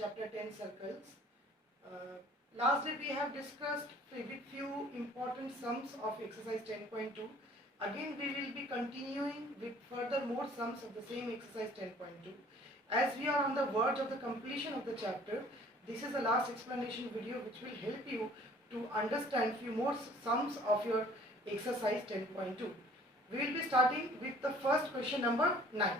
chapter 10 circles. Last day we have discussed with few important sums of exercise 10.2. Again we will be continuing with further more sums of the same exercise 10.2. As we are on the verge of the completion of the chapter, this is the last explanation video which will help you to understand few more sums of your exercise 10.2. We will be starting with the first question number 9.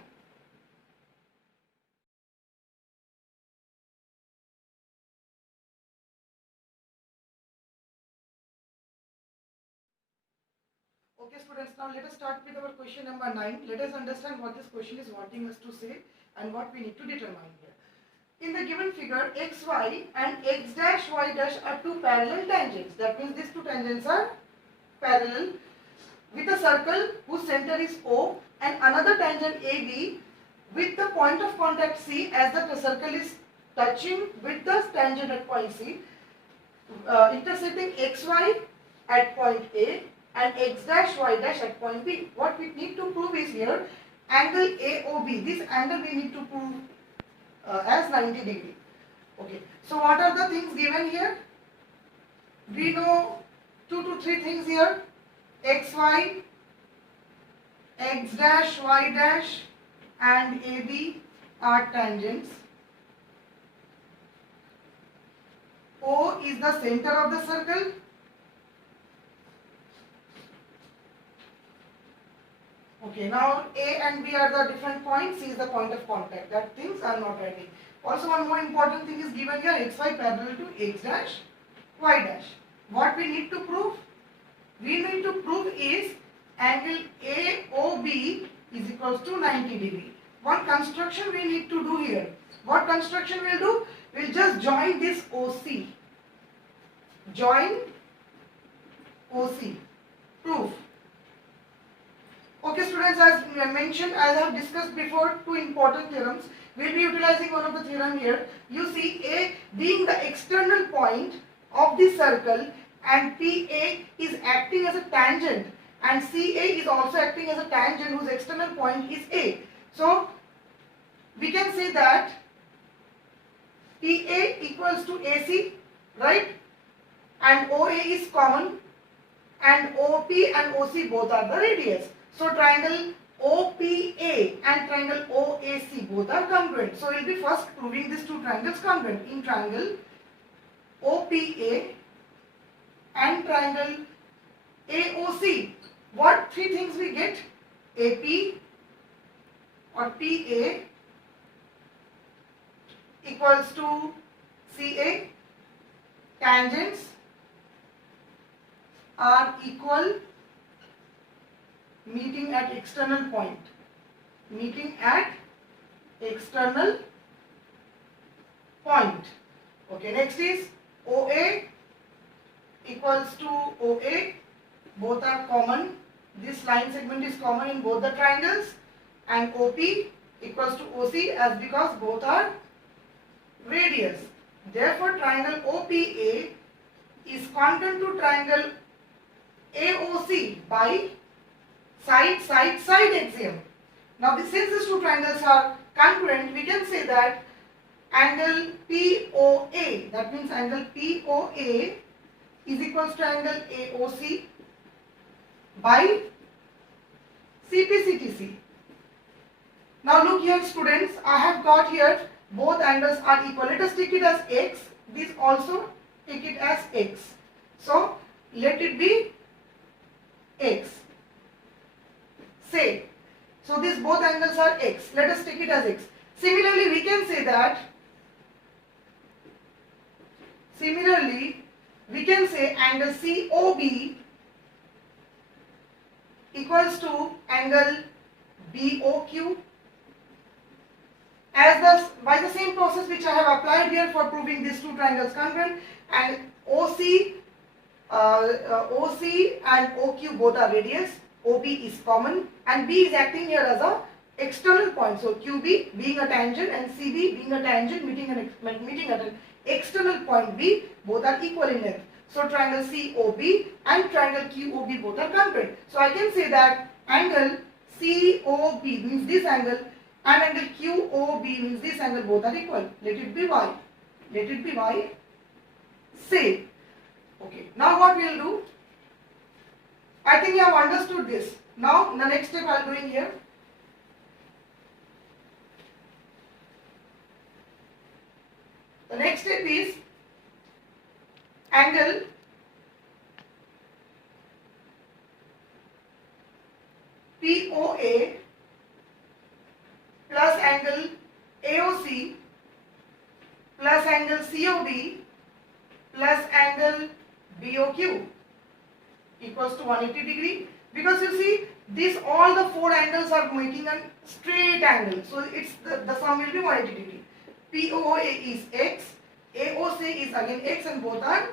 Okay students, now let us start with our question number 9. Let us understand what this question is wanting us to say and what we need to determine here. In the given figure, xy and x dash y dash are two parallel tangents. That means these two tangents are parallel with a circle whose center is O and another tangent AB with the point of contact C as the circle is touching with the tangent at point C, intersecting xy at point A and x dash y dash at point B. What we need to prove is here angle AOB. This angle we need to prove as 90 degree. Okay. So what are the things given here? We know 2 to 3 things here. XY, x dash, y dash and AB are tangents. O is the center of the circle. Okay, now A and B are the different points, C is the point of contact. That things are not writing. Also one more important thing is given here, xy parallel to x dash, y dash. What we need to prove? We need to prove is angle AOB is equals to 90 degree. One construction we need to do here. What construction we'll do? We'll just join this OC. Join OC. Proof. Okay students, as mentioned, as I have discussed before, two important theorems. We'll be utilizing one of the theorem here. You see A being the external point of the circle and PA is acting as a tangent and CA is also acting as a tangent whose external point is A. So we can say that PA equals to AC, right? And OA is common and OP and OC both are the radius. So triangle OPA and triangle OAC both are congruent. So we'll be first proving these two triangles congruent. In triangle OPA and triangle AOC, what three things we get? AP or PA equals to CA, tangents are equal, meeting at external point. Meeting at external point. Okay, next is OA equals to OA. Both are common. This line segment is common in both the triangles. And OP equals to OC as because both are radius. Therefore, triangle OPA is congruent to triangle AOC by side, side, side axiom. Now, since these two triangles are congruent, we can say that angle POA, that means angle POA is equals to angle AOC by CPCTC. Now, look here students, I have got here both angles are equal. Let us take it as X. This also take it as X. So, let it be X. Say, so these both angles are X. Let us take it as X. Similarly, we can say that, angle COB equals to angle BOQ. By the same process which I have applied here for proving these two triangles congruent, and OC and OQ both are radius. OB is common and B is acting here as a external point. So QB being a tangent and CB being a tangent meeting at an external point B, both are equal in length. So triangle COB and triangle QOB both are congruent. So I can say that angle COB means this angle and angle QOB means this angle, both are equal. Let it be Y. Let it be y. Say. Okay. Now what we will do? I think you have understood this. Now the next step I am doing here. The next step is angle POA plus angle AOC plus angle COB plus angle BOQ equals to 180 degree, because you see this all the four angles are making a straight angle, so it's the sum will be 180 degree. POA is x, AOC is again x, and both are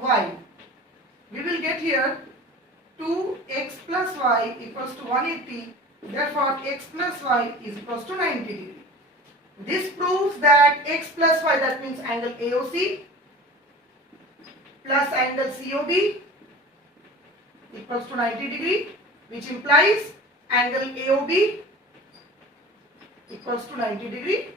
y. We will get here 2x plus y equals to 180. Therefore, x plus y is equals to 90 degree. This proves that x plus y, that means angle AOC plus angle COB equals to 90 degree, which implies angle AOB equals to 90 degree.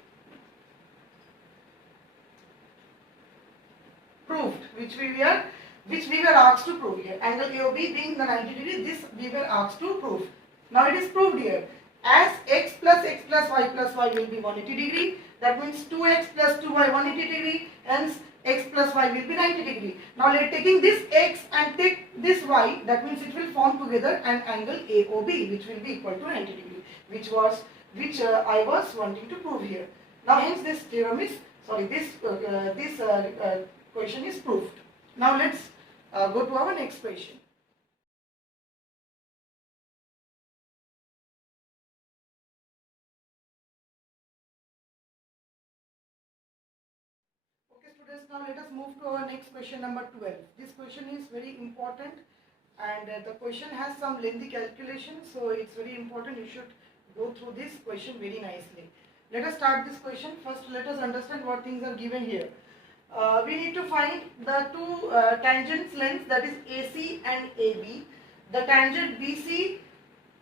Proved, which we were asked to prove here. Angle AOB being the 90 degree, this we were asked to prove. Now it is proved here. As x plus y will be 180 degree, that means 2x plus 2y 180 degree, hence x plus y will be 90 degree. Now let taking this x and take this y, that means it will form together an angle AOB, which will be equal to 90 degree, which I was wanting to prove here. Now hence this theorem is, this question is proved. Now let's go to our next question. Okay students, now let us move to our next question number 12. This question is very important, and the question has some lengthy calculations, so it's very important you should go through this question very nicely. Let us start this question. First let us understand what things are given here. We need to find the two tangents lengths, that is AC and AB. The tangent BC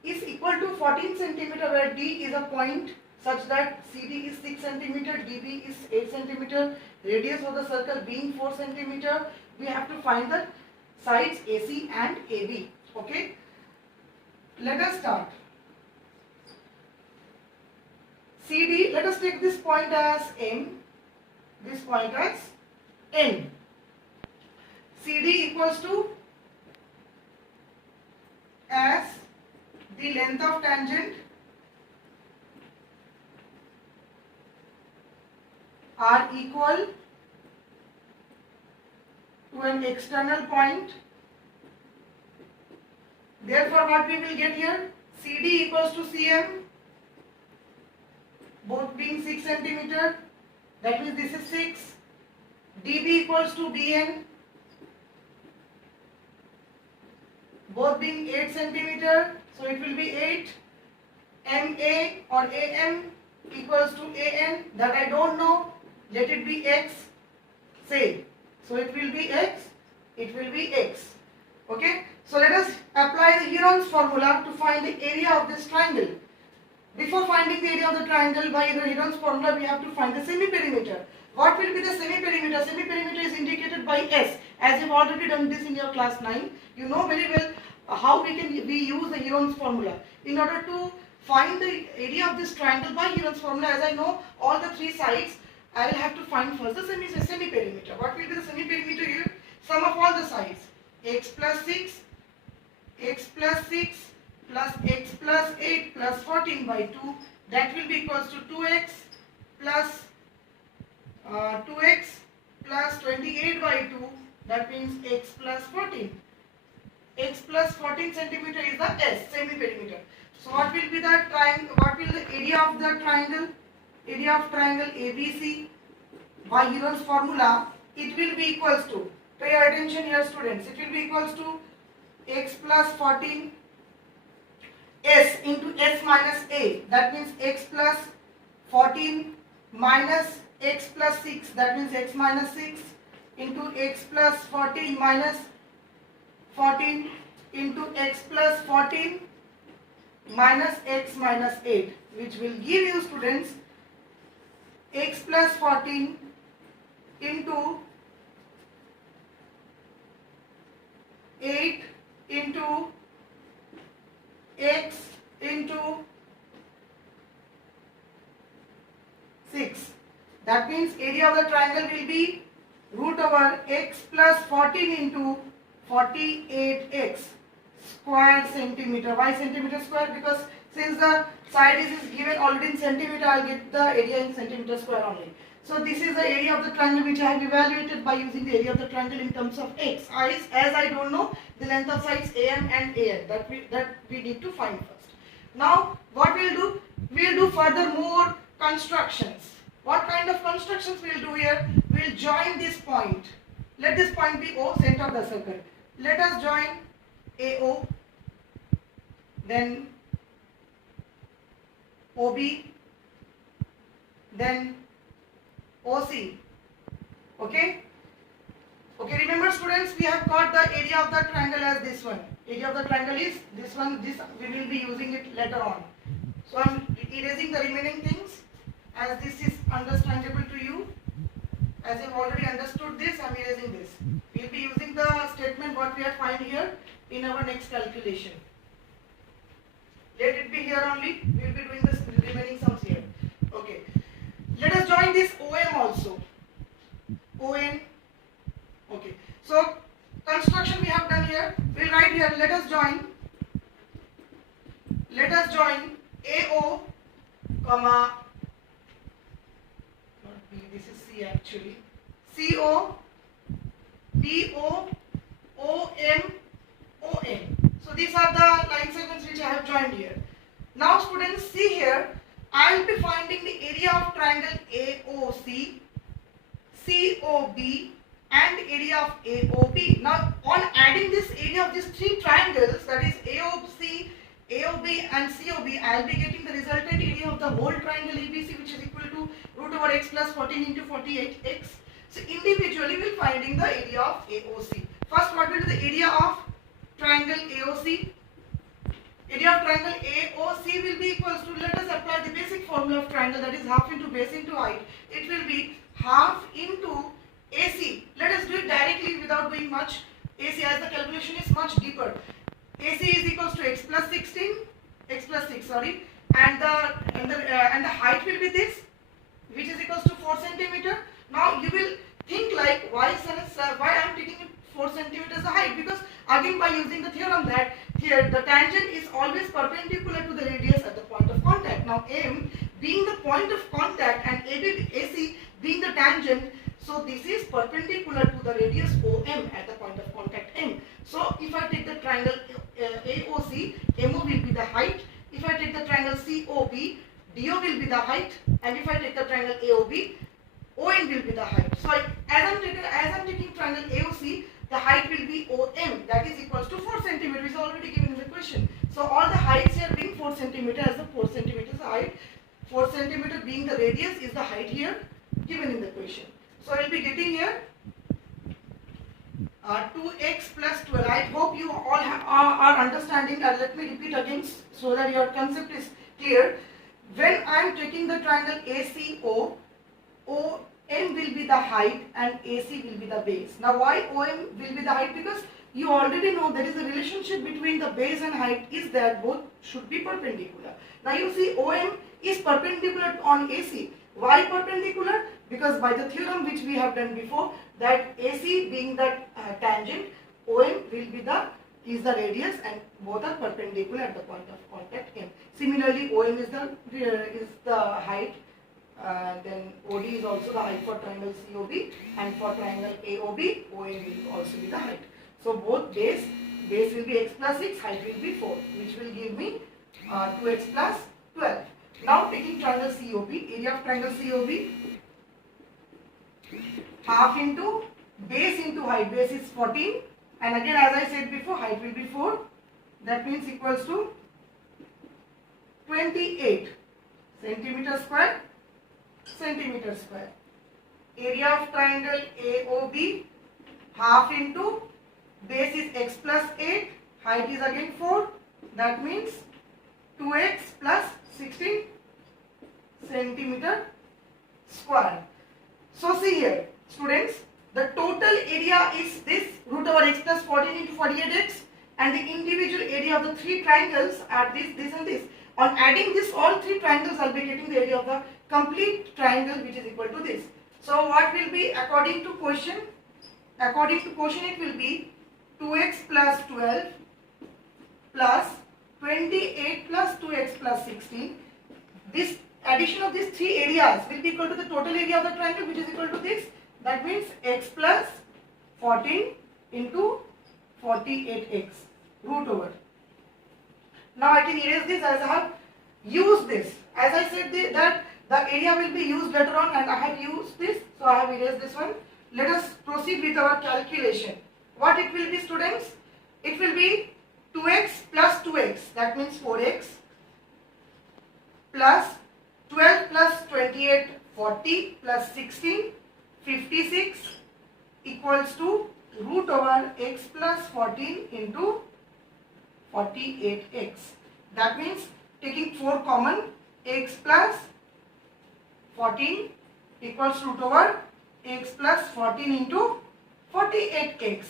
is equal to 14 cm, where D is a point such that CD is 6 cm, DB is 8 cm, radius of the circle being 4 cm. We have to find the sides AC and AB. Okay, let us start. CD, let us take this point as M, this point as N. CD equals to, as the length of tangent are equal to an external point. Therefore, what we will get here? CD equals to CM, both being 6 cm. That means this is 6. DB equals to BN, both being 8 cm. So it will be 8. MA or AM equals to AN, that I don't know. Let it be X. Say. So it will be X. It will be X. Okay. So let us apply the Heron's formula to find the area of this triangle. Before finding the area of the triangle by the Heron's formula, we have to find the semi-perimeter. What will be the semi-perimeter? Semi-perimeter is indicated by S. As you've already done this in your class 9, you know very well how we use the Heron's formula. In order to find the area of this triangle by Heron's formula, as I know all the three sides, I will have to find first the semi-perimeter. What will be the semi-perimeter here? Sum of all the sides. X plus 6, x plus 6 plus x plus 8 plus 14 by 2. That will be equals to 2x plus 2x plus 28 by 2. That means x plus 14. X plus 14 centimeter is the S, semi-perimeter. So what will be the triangle? What will the area of the triangle? Area of triangle ABC by Heron's formula, it will be equals to, pay attention here students, it will be equals to x plus 14 S into S minus A. That means x plus 14 minus x plus 6. That means x minus 6 into x plus 14 minus 14 into x plus 14 minus x minus 8, which will give you students x plus 14 into 8 into x into 6. That means area of the triangle will be root over x plus 14 into 48x square centimeter. Why centimeter square? Because since the side is given already in centimeter, I will get the area in centimeter square only. So this is the area of the triangle which I have evaluated by using the area of the triangle in terms of x. As I don't know the length of sides AM and AN, that we need to find first. Now what we'll do? We'll do further more constructions. What kind of constructions we'll do here? We'll join this point. Let this point be O, center of the circle. Let us join AO, then OB, then OC. Okay? Okay, remember students, we have got the area of the triangle as this one. Area of the triangle is this one. This we will be using it later on. So I am erasing the remaining things as this is understandable to you. As you have already understood this, I am erasing this. We will be using the statement what we have find here in our next calculation. Let it be here only. We will be doing this remaining sums here. Okay. Let us join this OM also. ON. Okay. So construction we have done here. We will write here. Let us join AO, comma. Not B. This is C actually. CO, BO, OM, ON. So these are the line segments which I have joined here. Now students, see here, I will be finding the area of triangle AOC, COB and area of AOB. Now on adding this area of these three triangles, that is AOC, AOB and COB, I will be getting the resultant area of the whole triangle ABC, which is equal to root over x plus 14 into 48x. So individually we will finding the area of AOC. First, what will be the area of triangle AOC? Area of triangle AOC will be equals to, let us apply the basic formula of triangle, that is half into base into height. It will be half into AC. Let us do it directly without doing much. AC, as the calculation is much deeper. AC is equals to x plus 16, x plus 6, sorry, and the height will be this, which is equals to 4 centimeter. Now you will think like why I am taking 4 centimeters the height, because again by using the theorem that here the tangent is always perpendicular to the radius at the point of contact. Now M being the point of contact and AC being the tangent, so this is perpendicular to the radius OM at the point of contact M. So if I take the triangle AOC, MO will be the height. If I take the triangle COB, DO will be the height, and if I take the triangle AOB, ON will be the height. So as I am taking triangle AOC, the height will be OM, that is equals to 4 cm, is already given in the question. So all the heights here being 4 cm as the 4 cm height. 4 cm being the radius is the height here given in the question. So I will be getting here 2x plus 12. I hope you all are understanding. Let me repeat again so that your concept is clear. When I am taking the triangle ACO, OM will be the height and AC will be the base. Now why OM will be the height? Because you already know there is a relationship between the base and height is that both should be perpendicular. Now you see OM is perpendicular on AC. Why perpendicular? Because by the theorem which we have done before, that AC being the tangent, OM will be the radius, and both are perpendicular at the point of contact M. Similarly, OM is the height. Then OD is also the height for triangle COB, and for triangle AOB, OA will also be the height. So both base will be x plus 6, height will be 4, which will give me 2x plus 12. Now taking triangle COB, area of triangle COB, half into base into height. Base is 14, and again as I said before, height will be 4. That means equals to 28 centimeter square. Area of triangle AOB, half into base is x plus 8, height is again 4. That means 2x plus 16 centimeter square. So see here, students, the total area is this root over x plus 14 into 48x, and the individual area of the three triangles are this and this. On adding this all three triangles, I'll be getting the area of the complete triangle, which is equal to this. So what will be according to question? According to question, it will be 2x plus 12 plus 28 plus 2x plus 16. This addition of these three areas will be equal to the total area of the triangle, which is equal to this. That means x plus 14 into 48x root over. Now I can erase this as I have used this. As I said that the area will be used later on, and I have used this, so I have erased this one. Let us proceed with our calculation. What it will be, students? It will be 2x plus 2x, that means 4x, plus 12 plus 28, 40, plus 16, 56, equals to root over x plus 14 into 48x. That means taking 4 common, x plus 14 equals root over x plus 14 into 48x.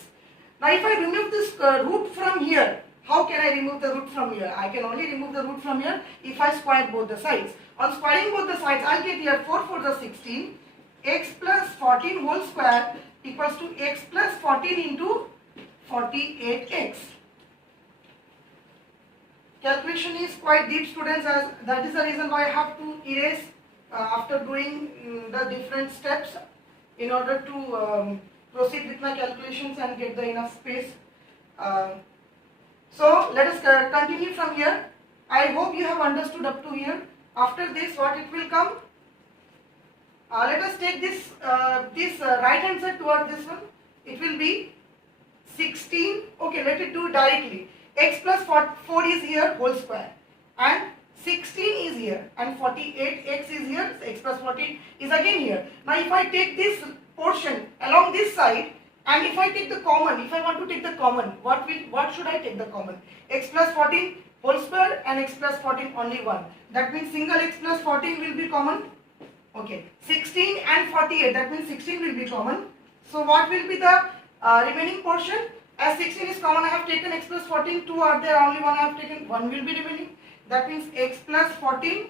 Now if I remove this root from here, how can I remove the root from here? I can only remove the root from here if I square both the sides. On squaring both the sides, I'll get here 4 for the 16, x plus 14 whole square equals to x plus 14 into 48x. Calculation is quite deep, students, as that is the reason why I have to erase after doing the different steps in order to proceed with my calculations and get the enough space. So let us continue from here. I hope you have understood up to here. After this, what it will come? Let us take this right hand side toward this one. It will be 16. Okay, let it do directly. X plus 4 is here whole square, and 16 is here, and 48x is here. So x plus 14 is again here. Now if I take this portion along this side, and if I take the common, if I want to take the common, what should I take the common? X plus 14 whole square and x plus 14 only one. That means single x plus 14 will be common. Okay, 16 and 48, that means 16 will be common. So what will be the remaining portion? As 16 is common, I have taken x plus 14, 2 are there, only 1 I have taken, 1 will be remaining. That means x plus 14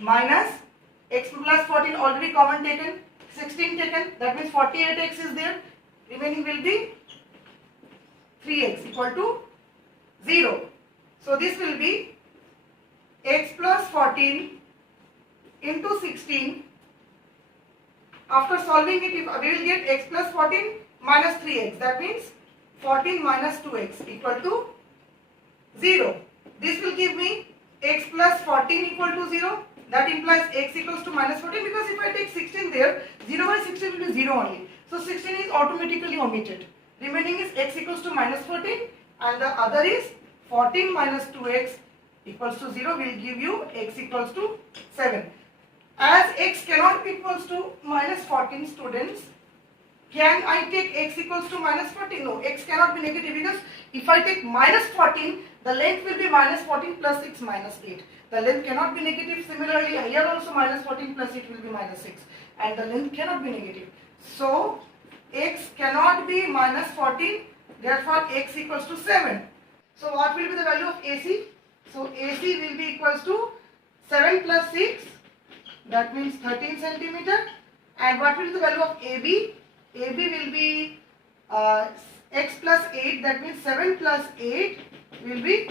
minus x plus 14 already common taken, 16 taken, that means 48x is there, remaining will be 3x equal to 0. So this will be x plus 14 into 16. After solving it, we will get x plus 14 minus 3x. That means 14 minus 2x equal to 0. This will give me x plus 14 equal to 0. That implies x equals to minus 14, because if I take 16 there, 0 by 16 will be 0 only. So 16 is automatically omitted. Remaining is x equals to minus 14, and the other is 14 minus 2x equals to 0 will give you x equals to 7. As x cannot be equals to minus 14, students, can I take x equals to minus 14? No, x cannot be negative, because if I take minus 14, the length will be minus 14 plus 6 minus 8. The length cannot be negative. Similarly, here also minus 14 plus 8 will be minus 6. And the length cannot be negative. So, x cannot be minus 14. Therefore, x equals to 7. So, what will be the value of AC? So, AC will be equals to 7 plus 6. That means 13 centimeter. And what will be the value of AB? AB will be x plus 8, that means 7 plus 8 will be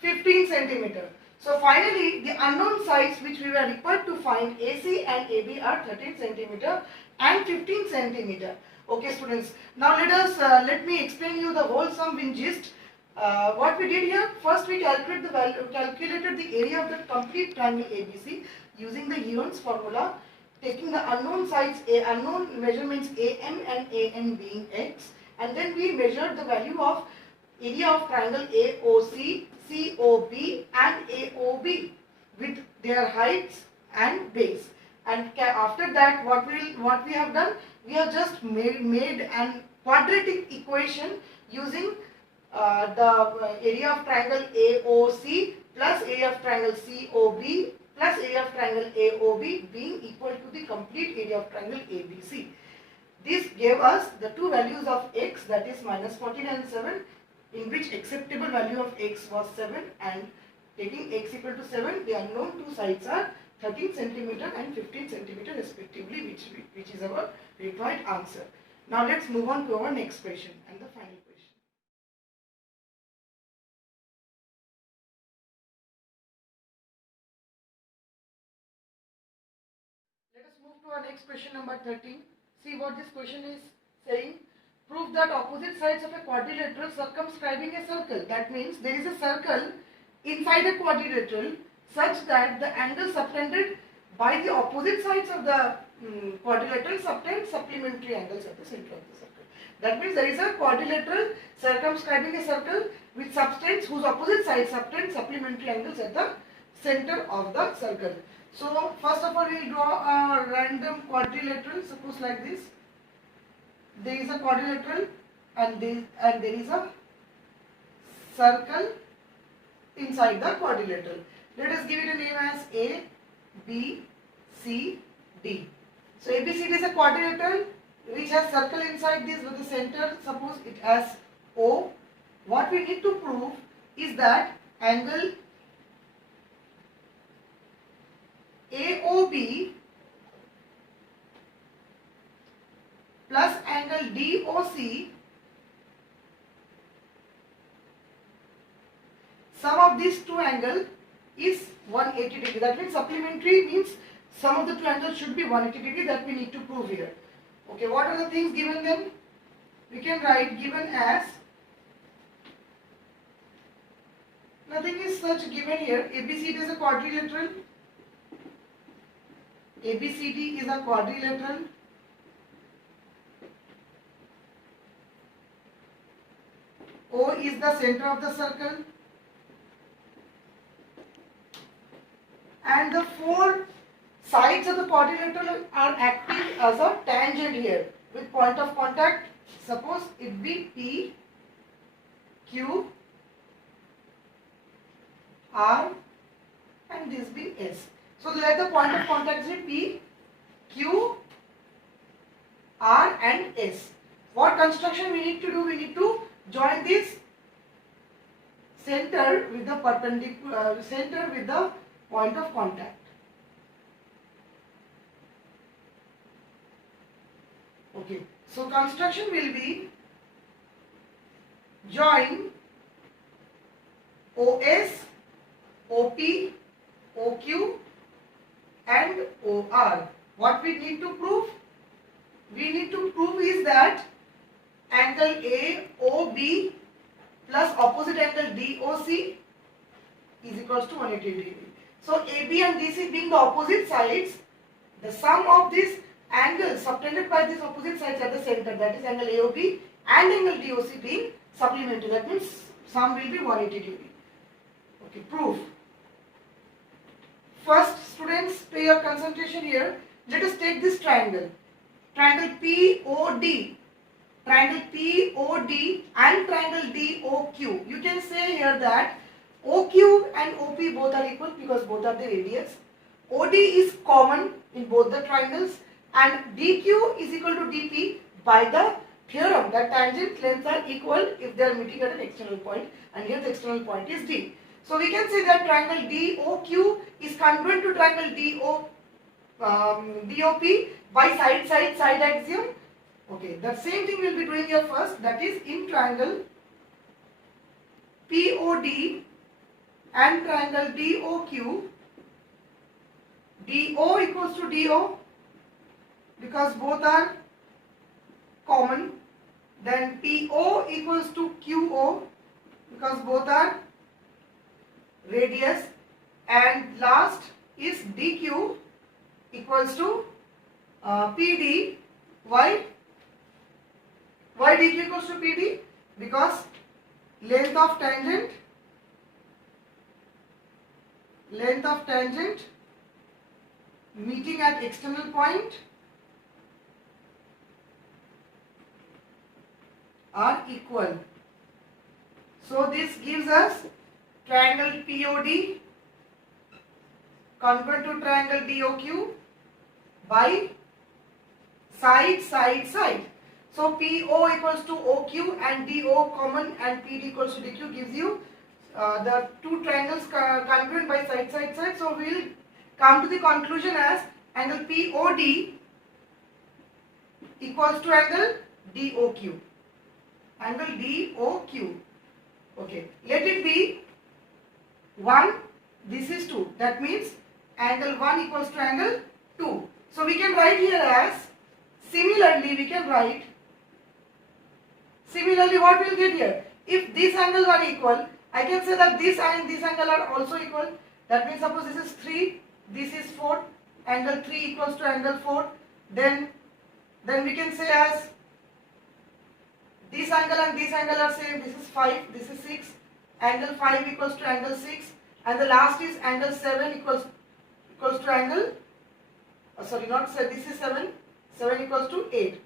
15 centimeter. So finally the unknown sides which we were required to find, AC and AB, are 13 centimeter and 15 centimeter. Okay students, now let me explain you the whole sum in gist. What we did here, first we calculated the area of the complete triangle ABC using the Heron's formula, taking the unknown sides, unknown measurements AM and AN being x, and then we measured the value of area of triangle AOC, COB and AOB with their heights and base. And after that, what we have done, we have just made an quadratic equation using the area of triangle AOC plus area of triangle COB plus area of triangle AOB being equal to the complete area of triangle ABC. This gave us the two values of x, that is minus 14 and 7, in which acceptable value of x was 7, and taking x equal to 7, the unknown two sides are 13 centimeter and 15 centimeter respectively, which is our required answer. Now let's move on to our next question and the final question. Let us move to our next question number 13. See what this question is saying. Prove that opposite sides of a quadrilateral circumscribing a circle. That means there is a circle inside a quadrilateral such that the angle subtended by the opposite sides of the quadrilateral subtend supplementary angles at the center of the circle. That means there is a quadrilateral circumscribing a circle which subtends whose opposite sides subtend supplementary angles at the center of the circle. So first of all we will draw a random quadrilateral, suppose like this. There is a quadrilateral and there is a circle inside the quadrilateral. Let us give it a name as A, B, C, D. So ABCD is a quadrilateral which has circle inside this with the center, suppose it has O. What we need to prove is that angle AOB plus angle DOC, sum of these two angles is 180 degree. That means supplementary means sum of the two angles should be 180 degree, that we need to prove here. Okay, what are the things given then? We can write given as, nothing is such given here. ABCD is a quadrilateral. ABCD is a quadrilateral. O is the center of the circle. And the four sides of the quadrilateral are acting as a tangent here with point of contact. Suppose it be P, Q, R and this be S. So let the point of contact be P, Q, R and S. What construction we need to do? We need to join this center with the perpendicular center with the point of contact. Okay, so construction will be join OS, OP, OQ and OR. What we need to prove? We need to prove is that angle AOB plus opposite angle DOC is equals to 180 degree. So AB and DC being the opposite sides, the sum of these angles subtended by these opposite sides at the center, that is angle AOB and angle DOC being supplementary, that means sum will be 180 degree. Okay, proof. First, students, pay your concentration here. Let us take this triangle. Triangle POD. Triangle POD and triangle DOQ. You can say here that OQ and OP both are equal because both are the radius. OD is common in both the triangles and DQ is equal to DP by the theorem that tangent lengths are equal if they are meeting at an external point, and here the external point is D. So we can say that triangle DOQ is congruent to triangle DOP by side axiom. Okay, the same thing we will be doing here first, that is in triangle POD and triangle DOQ, DO equals to DO because both are common, then PO equals to QO because both are radius, and last is DQ equals to PD. Why DQ equals to PD? Because length of tangent meeting at external point are equal. So this gives us triangle POD congruent to triangle DOQ by side, side, side. So PO equals to OQ and DO common and PD equals to DQ gives you the two triangles congruent by side, side, side. So we will come to the conclusion as angle POD equals to angle DOQ. Angle DOQ. Okay. Let it be 1. This is 2. That means angle 1 equals to angle 2. So we can write here as, similarly we can write, similarly what we will get here? If this angle are equal, I can say that this and this angle are also equal. That means suppose this is 3, this is 4, angle 3 equals to angle 4. Then we can say as this angle and this angle are same. This is 5, this is 6. Angle 5 equals to angle 6. And the last is angle 7 equals to angle, sorry, not 7, this is 7. 7 equals to 8.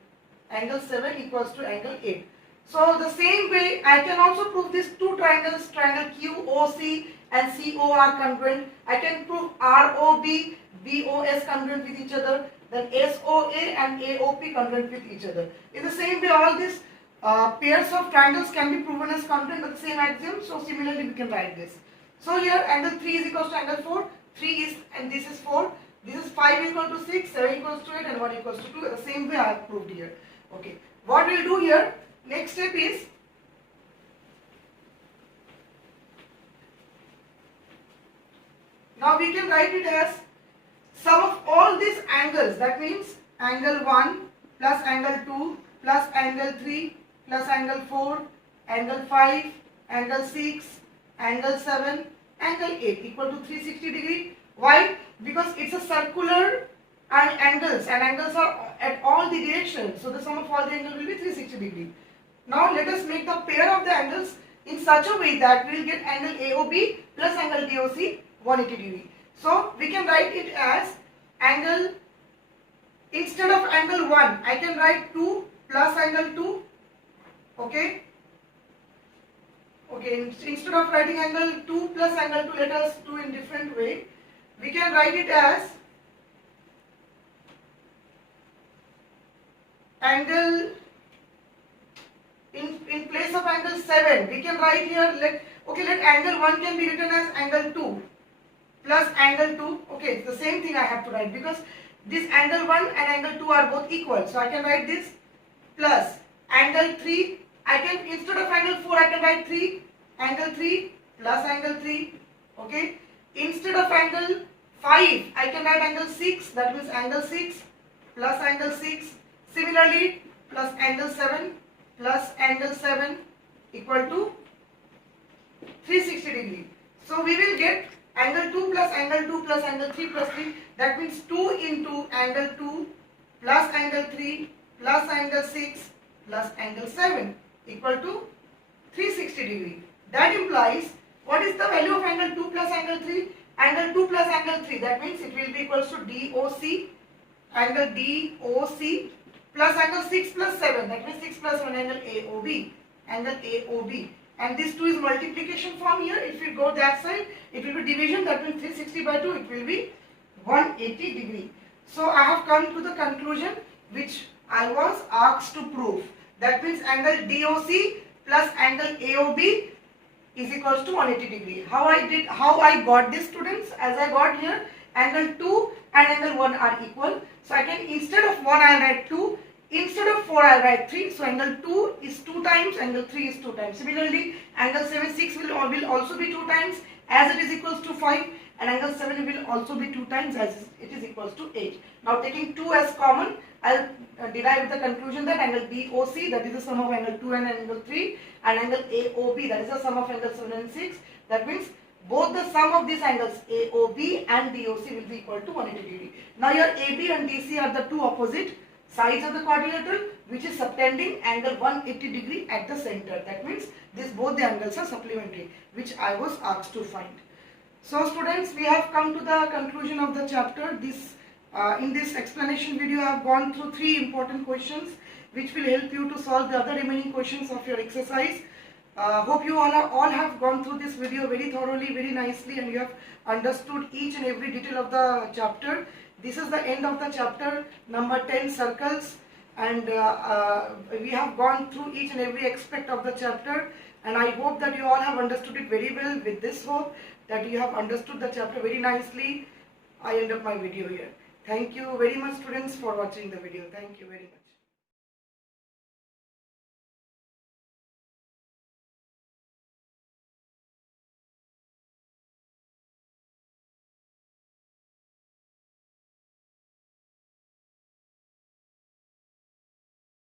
Angle 7 equals to angle 8. So the same way I can also prove these two triangles, triangle QOC and CO are congruent. I can prove ROB, BOS congruent with each other. Then SOA and AOP congruent with each other. In the same way, all these pairs of triangles can be proven as congruent by the same axiom. So similarly, we can write this. So here angle 3 is equals to angle 4. 3 is, and this is 4. This is 5 equal to 6, 7 equals to 8 and 1 equals to 2. The same way I have proved here. Okay. What we'll do here, next step is, now we can write it as sum of all these angles. That means angle 1 plus angle 2 plus angle 3 plus angle 4, angle 5, angle 6, angle 7, angle 8 equal to 360 degree. Why? Because it's a circular angles and angles are at all the directions. So the sum of all the angles will be 360 degree. Now let us make the pair of the angles in such a way that we will get angle AOB plus angle DOC 180 degree. So we can write it as angle, instead of angle 1, I can write 2 plus angle 2. Okay. Okay, instead of writing angle 2 plus angle 2, let us do in different way. We can write it as angle, in place of angle 7, we can write here, let angle 1 can be written as angle 2 plus angle 2. Okay, it's the same thing I have to write because this angle 1 and angle 2 are both equal. So I can write this plus angle 3. I can, instead of angle 4, I can write 3, angle 3 plus angle 3. Okay. Instead of angle 5, I can write angle 6. That means angle 6 plus angle 6. Similarly, plus angle 7 plus angle 7 equal to 360 degree. So we will get angle 2 plus angle 2 plus angle 3 plus 3. That means 2 into angle 2 plus angle 3 plus angle 6 plus angle 7 equal to 360 degree. That implies, what is the value of angle 2 plus angle 3? Angle 2 plus angle 3. That means it will be equals to DOC, angle DOC plus angle 6 plus 7. That means 6 plus 1 angle AOB, angle AOB. And this 2 is multiplication form here. If you go that side, it will be division. That means 360 by 2, it will be 180 degree. So I have come to the conclusion which I was asked to prove. That means angle DOC plus angle AOB is equals to 180 degree. How I got this, students? As I got here, angle 2 and angle 1 are equal. So I can, instead of 1 I will write 2, instead of 4 I will write 3. So angle 2 is 2 times, angle 3 is 2 times. Similarly, angle 6 will also be 2 times as it is equals to 5, and angle 7 will also be 2 times as it is equals to 8. Now taking 2 as common, I will derive the conclusion that angle BOC, that is the sum of angle 2 and angle 3, and angle AOB, that is the sum of angle 7 and 6. That means both the sum of these angles AOB and DOC will be equal to 180 degree. Now your AB and DC are the two opposite sides of the quadrilateral which is subtending angle 180 degree at the center. That means both the angles are supplementary, which I was asked to find. So students, we have come to the conclusion of the chapter. In this explanation video, I have gone through 3 important questions which will help you to solve the other remaining questions of your exercise. Hope you all have gone through this video very thoroughly, very nicely, and you have understood each and every detail of the chapter. This is the end of the chapter number 10, circles, and we have gone through each and every aspect of the chapter, and I hope that you all have understood it very well. With this hope that you have understood the chapter very nicely, I end up my video here. Thank you very much, students, for watching the video. Thank you very much.